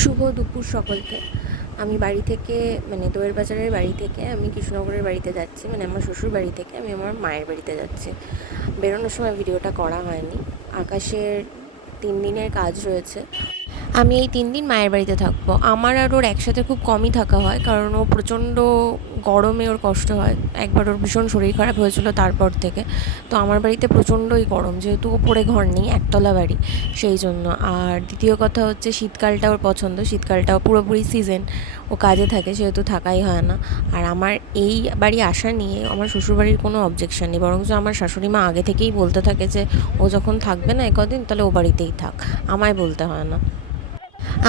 শুভ দুপুর সকলকে। আমি বাড়ি থেকে দোয়ের বাজারের বাড়ি থেকে আমি কৃষ্ণনগরের বাড়িতে যাচ্ছি, আমার শ্বশুর বাড়ি থেকে আমি আমার মায়ের বাড়িতে যাচ্ছি। বেরোনোর সময় ভিডিওটা করা হয়নি। আকাশের 3 দিনের কাজ রয়েছে। আমি এই 3 দিন মায়ের বাড়িতে থাকবো। আমার আর ওর একসাথে খুব কমই থাকা হয়, কারণ ও প্রচণ্ড গরমে ওর কষ্ট হয়। একবার ওর ভীষণ শরীর খারাপ হয়েছিল তারপর থেকে। তো আমার বাড়িতে প্রচণ্ডই গরম, যেহেতু ওপরে ঘর নেই, একতলা বাড়ি, সেই জন্য। আর দ্বিতীয় কথা হচ্ছে শীতকালটা ওর পছন্দ, শীতকালটাও পুরোপুরি সিজন, ও কাজে থাকে, সেহেতু থাকাই হয় না। আর আমার এই বাড়ি আসা নিয়ে আমার শ্বশুরবাড়ির কোনো অবজেকশন নেই, বরঞ্চ আমার শাশুড়ি মা আগে থেকেই বলতে থাকে যে ও যখন থাকবে না একদিন, তাহলে ও বাড়িতেই থাক, আমায় বলতে হয় না।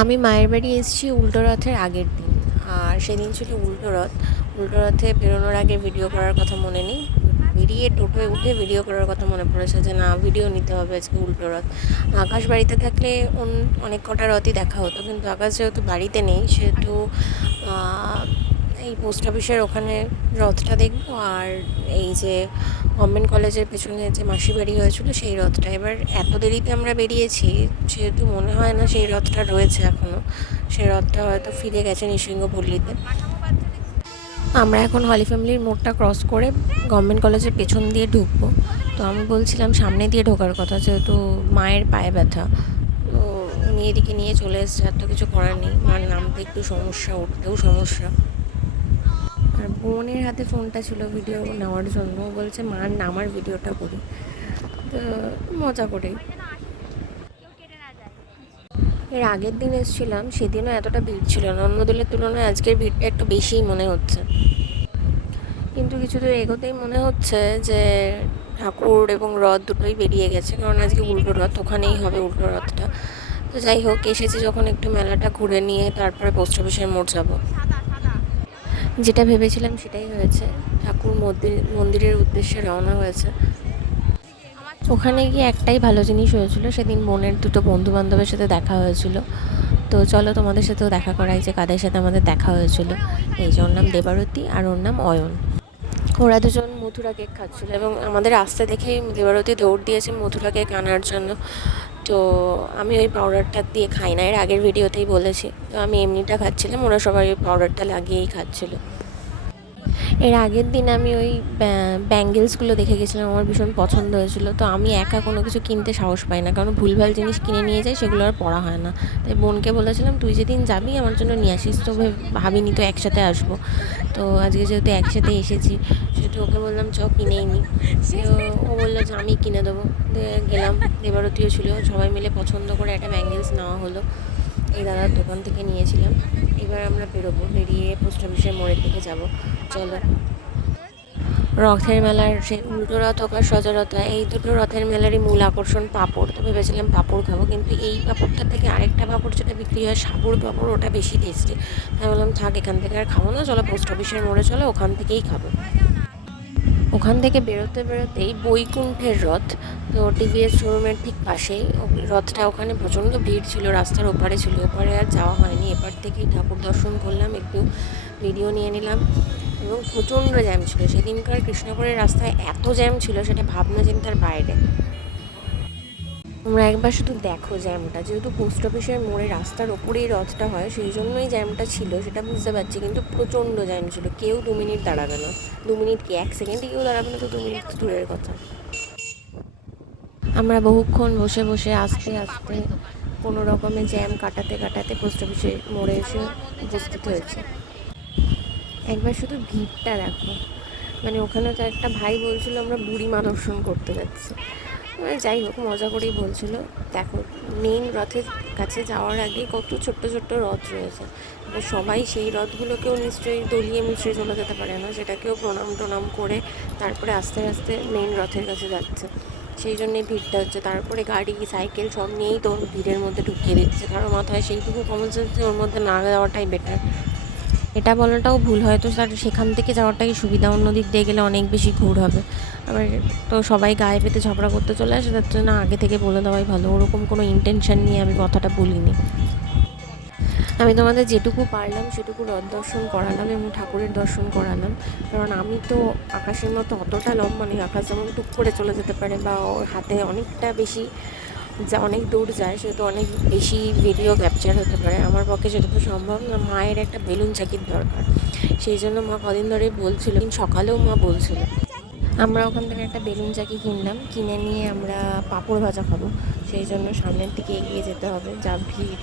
আমি মায়ের বাড়ি এসেছি উল্টো রথের আগের দিন, আর সেদিন ছিল উল্টো রথ। উল্টো রথে বেরোনোর আগে ভিডিও করার কথা মনে নেই, বেরিয়ে টোটোয় উঠে ভিডিও করার কথা মনে পড়েছে যে না, ভিডিও নিতে হবে আজকে উল্টো রথ। আকাশ বাড়িতে থাকলে অনেক কটা রথই দেখা হতো, কিন্তু আকাশ যেহেতু বাড়িতে নেই, সেহেতু এই পোস্ট অফিসের ওখানে রথটা দেখবো। আর এই যে গভর্নমেন্ট কলেজের পেছনে যে মাসি বাড়ি হয়েছিল সেই রথটা, এবার এত দেরিতে আমরা বেরিয়েছি, সেহেতু মনে হয় না সেই রথটা রয়েছে এখনও। সেই রথটা হয়তো ফিরে গেছে নৃসিংহপল্লীতে। আমরা এখন হলি ফ্যামিলির মোড়টা ক্রস করে গভর্নমেন্ট কলেজের পেছন দিয়ে ঢুকবো। তো আমি বলছিলাম সামনে দিয়ে ঢোকার কথা, যেহেতু মায়ের পায়ে ব্যথা, তো উনি এদিকে নিয়ে চলে এসছে। আর তো কিছু করার নেই, মার নামতে একটু সমস্যা, উঠতেও সমস্যা। আর বোনের হাতে ফোনটা ছিল ভিডিও নেওয়ার জন্য, বলছে মার নামার ভিডিওটা করি, তো মজা করেই। এর আগের দিন এসেছিলাম, সেদিনও এতটা ভিড় ছিল না, অন্য দিনের তুলনায় আজকের ভিড়টা একটু বেশিই মনে হচ্ছে। কিন্তু কিছু দূর এগোতেই মনে হচ্ছে যে ঠাকুর এবং রথ দুটোই বেরিয়ে গেছে, কারণ আজকে উল্টো রথ, ওখানেই হবে উল্টো রথটা। তো যাই হোক, এসেছি যখন একটু মেলাটা ঘুরে নিয়ে তারপরে পোস্ট অফিসের মোড় যাবো। যেটা ভেবেছিলাম সেটাই হয়েছে, ঠাকুর মন্দিরের উদ্দেশ্যে রওনা হয়েছে। ওখানে গিয়ে একটাই ভালো জিনিস হয়েছিল, সেদিন বোনের দুটো বন্ধু বান্ধবের সাথে দেখা হয়েছিল। তো চলো তোমাদের সাথেও দেখা করাই যে কাদের সাথে আমাদের দেখা হয়েছিল। এই যে ওর নাম দেবারতী আর ওর নাম অয়ন। ওরা দুজন মথুরা কেক খাচ্ছিল, এবং আমাদের আসতে দেখেই দেবারতী দৌড় দিয়েছে মথুরা কেক আনার জন্য। তো আমি ওই পাউডারটা দিয়ে খাই না, এর আগের ভিডিওতেই বলেছি। তো আমি এমনিটা খাচ্ছিলাম, ওরা সবাই ওই পাউডারটা লাগিয়েই খাচ্ছিল। এর আগের দিন আমি ওই ব্যাঙ্গেলসগুলো দেখে গেছিলাম, আমার ভীষণ পছন্দ হয়েছিল। তো আমি একা কোনো কিছু কিনতে সাহস পাই না, কারণ ভুলভাল জিনিস কিনে নিয়ে যাই, সেগুলো আর পড়া হয় না। তাই বোনকে বলেছিলাম তুই যেদিন যাবি আমার জন্য নিয়ে আসিস। তো ভাবিনি তো একসাথে আসবো, তো আজকে যেহেতু একসাথে এসেছি, সেহেতু ওকে বললাম চ কিনেই নি। ও বললো যে আমি কিনে দেবো। গেলাম, দেবারতীও ছিল, সবাই মিলে পছন্দ করে একটা ব্যাঙ্গেলস নেওয়া হলো, এই দাদার দোকান থেকে নিয়েছিলাম। এবার আমরা বেরোবো, বেরিয়ে পোস্ট অফিসের মোড়ের দিকে যাব। চলো। রথের মেলার সেই উল্টো রথ হোক আর সজা রথ, এই দুটো রথের মেলারই মূল আকর্ষণ পাঁপড়। তো ভেবেছিলাম পাঁপড় খাবো, কিন্তু এই পাঁপড়টা থেকে আরেকটা পাঁপড় যেটা বিক্রি হয় সাবুর পাঁপড়, ওটা বেশি টেস্টি। তাই বললাম থাক, এখান থেকে আর খাবো না, চলো পোস্ট অফিসের মোড়ে চলো, ওখান থেকেই খাবো। ওখান থেকে বেরোতে বেরোতেই বৈকুণ্ঠের রথ, তো টিভিএস শোরুমের ঠিক পাশেই রথটা, ওখানে প্রচণ্ড ভিড় ছিল, রাস্তার ওপারে ছিল, ওপারে আর যাওয়া হয়নি। এপার থেকেই ঠাকুর দর্শন করলাম, একটু ভিডিও নিয়ে নিলাম, এবং প্রচণ্ড জ্যাম ছিল সেদিনকার। কৃষ্ণনগরের রাস্তায় এত জ্যাম ছিল, সেটা ভাবনা চিন্তার বাইরে। তোমরা একবার শুধু দেখো জ্যামটা, যেহেতু পোস্ট অফিসের মোড়ে রাস্তার ওপরেই রথটা হয়, সেই জন্যই জ্যামটা ছিল, সেটা বুঝতে পারছি। কিন্তু প্রচণ্ড জ্যাম ছিল, কেউ 2 মিনিট দাঁড়াবে না। 2 মিনিট কি, 1 সেকেন্ডে কেউ দাঁড়াবে না, তো 2 মিনিট দূরের কথা। আমরা বহুক্ষণ বসে বসে আস্তে আস্তে কোনো রকমের জ্যাম কাটাতে কাটাতে পোস্ট অফিসের মোড়ে এসে উপস্থিত হয়েছে। একবার শুধু ভিড়টা দেখো, ওখানে তো একটা ভাই বলছিল আমরা বুড়িমা দর্শন করতে যাচ্ছি। যাই হোক, মজা করেই বলছিল। দেখো, মেইন রথের কাছে যাওয়ার আগে কত ছোট্ট ছোট্ট রথ রয়েছে। এবার সবাই সেই রথগুলোকেও নিশ্চয়ই দলিয়ে মুচড়ে চলে যেতে পারে না, সেটাকেও প্রণাম টনাম করে তারপরে আস্তে আস্তে মেইন রথের কাছে যাচ্ছে। সেই জন্যই ভিড়টা হচ্ছে। তারপরে গাড়ি সাইকেল সব নিয়েই তো ভিড়ের মধ্যে ঢুকিয়ে দিচ্ছে, কারণ মাথায় সেইটুকু কমন সেন্স ওর মধ্যে না যাওয়াটাই বেটার। এটা বলাটাও ভুল, হয়তো তার সেখান থেকে যাওয়াটাই সুবিধা, অন্য দিক দিয়ে গেলে অনেক বেশি ঘুর হবে। আবার তো সবাই গায়ে পেতে ঝগড়া করতে চলে আসে, তার জন্য আগে থেকে বলে দেওয়াই ভালো। ওরকম কোনো ইন্টেনশন নিয়ে আমি কথাটা বলিনি। আমি তোমাদের যেটুকু পারলাম সেটুকু রথ দর্শন করালাম এবং ঠাকুরের দর্শন করালাম, কারণ আমি তো আকাশের মতো অতটা লম্বা নেই। আকাশ যেমন টুক করে চলে যেতে পারে, বা ওর হাতে অনেকটা বেশি যা অনেক দূর যায় সেহেতু অনেক বেশি ভিডিও ক্যাপচার হতে পারে। আমার পক্ষে সেটা তো সম্ভব না। মায়ের একটা বেলুন চাকির দরকার, সেই জন্য মা কদিন ধরেই বলছিল, সকালেও মা বলছিল। আমরা ওখান থেকে একটা বেলুন চাকি কিনলাম, কিনে নিয়ে আমরা পাঁপড় ভাজা খাবো, সেই জন্য সামনের দিকে এগিয়ে যেতে হবে। যা ভিড়!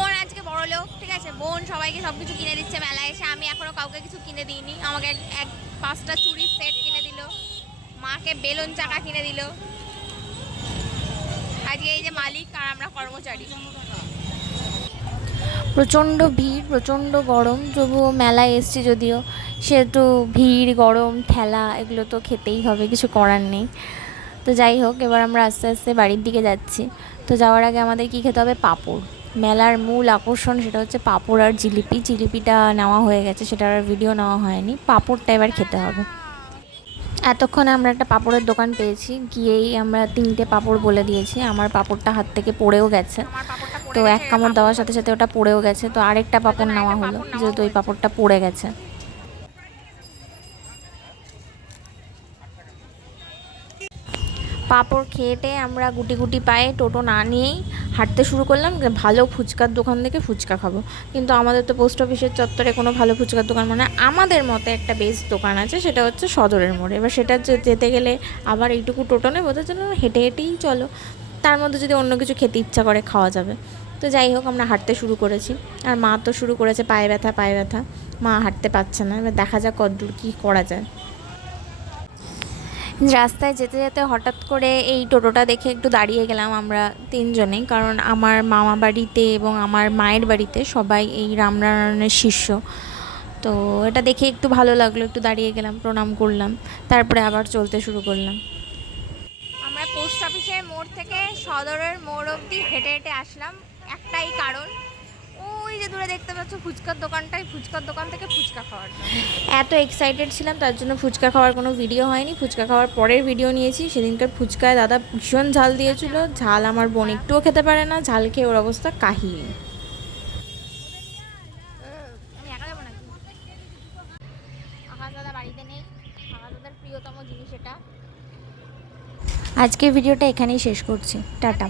বোন আজকে বড় লোক, ঠিক আছে, বোন সবাইকে সব কিছু কিনে দিচ্ছে মেলায় এসে। আমি এখনো কাউকে কিছু কিনে দিইনি। আমাকে এক 5টা চুড়ির সেট কিনে দিল, মাকে বেলুন চাকা কিনে দিল। আজকে এই যে মালিক আর আমরা কর্মচারী। প্রচণ্ড ভিড়, প্রচণ্ড গরম, তবুও মেলায় এসছি যদিও, সেহেতু ভিড়, গরম, ঠেলা এগুলো তো খেতেই হবে, কিছু করার নেই। তো যাই হোক, এবার আমরা আস্তে আস্তে বাড়ির দিকে যাচ্ছি। তো যাওয়ার আগে আমাদের কী খেতে হবে? পাঁপড়। মেলার মূল আকর্ষণ সেটা হচ্ছে পাঁপড় আর জিলিপি। জিলিপিটা নেওয়া হয়ে গেছে, সেটার আর ভিডিও নেওয়া হয়নি। পাঁপড়টা এবার খেতে হবে। এতক্ষণে আমরা একটা পাঁপড়ের দোকান পেয়েছি, গিয়েই আমরা 3টে পাঁপড় বলে দিয়েছি। আমার পাঁপড়টা হাত থেকে পড়েও গেছে, তো এক কামড় দেওয়ার সাথে সাথে ওটা পড়েও গেছে। তো আরেকটা পাঁপড় নেওয়া হলো, যেহেতু ওই পাঁপড়টা পড়ে গেছে। পাঁপড় খেয়েটে আমরা গুটি গুটি পায়ে, টোটো না নিয়েই হাঁটতে শুরু করলাম ভালো ফুচকার দোকান থেকে ফুচকা খাবো। কিন্তু আমাদের তো পোস্ট অফিসের চত্বরে কোনো ভালো ফুচকার দোকান, মানে আমাদের মতে একটা বেস্ট দোকান আছে, সেটা হচ্ছে সদরের মোড়ে। এবার সেটা যেতে গেলে আবার এইটুকু টোটো নেবো, তার জন্য হেঁটে হেঁটেই চলো। তার মধ্যে যদি অন্য কিছু খেতে ইচ্ছা করে খাওয়া যাবে। তো যাই হোক, আমরা হাঁটতে শুরু করেছি। আর মা তো শুরু করেছে পায়ে ব্যথা, পায়ে ব্যথা। মা হাঁটতে পারছে না, এবার দেখা যাক কতদূর কী করা যায়। রাস্তায় যেতে যেতে হঠাৎ করে এই টোটোটা দেখে একটু দাঁড়িয়ে গেলাম আমরা 3জনেই, কারণ আমার মামা বাড়িতে এবং আমার মায়ের বাড়িতে সবাই এই রামনারায়ণের শিষ্য। তো এটা দেখে একটু ভালো লাগলো, একটু দাঁড়িয়ে গেলাম, প্রণাম করলাম, তারপরে আবার চলতে শুরু করলাম। আমরা পোস্ট অফিসের মোড় থেকে সদরের মোড় অবধি হেঁটে হেঁটে আসলাম, একটাই কারণ, ওই যে দূরে দেখতে পাচ্ছ ফুচকার দোকানটাই, ফুচকার দোকান থেকে ফুচকা খাওয়ার জন্য। এত এক্সাইটেড ছিলাম, তার জন্য ফুচকা খাওয়ার কোনো ভিডিও হয়নি। ফুচকা খাওয়ার পরের ভিডিও নিয়েছি। সেদিনকার ফুচকায় দাদা ভীষণ ঝাল দিয়েছিল। ঝাল আমার বোন একটুও খেতে পারে না, ঝাল খেয়ে ওর অবস্থা কাহিল। আমি একা যাবো নাকি? আকাশ দাদা বাড়িতে নেই, আকাশ দাদার প্রিয়তম জিনিস এটা। আজকের ভিডিওটা এখানেই শেষ করছি, টাটা।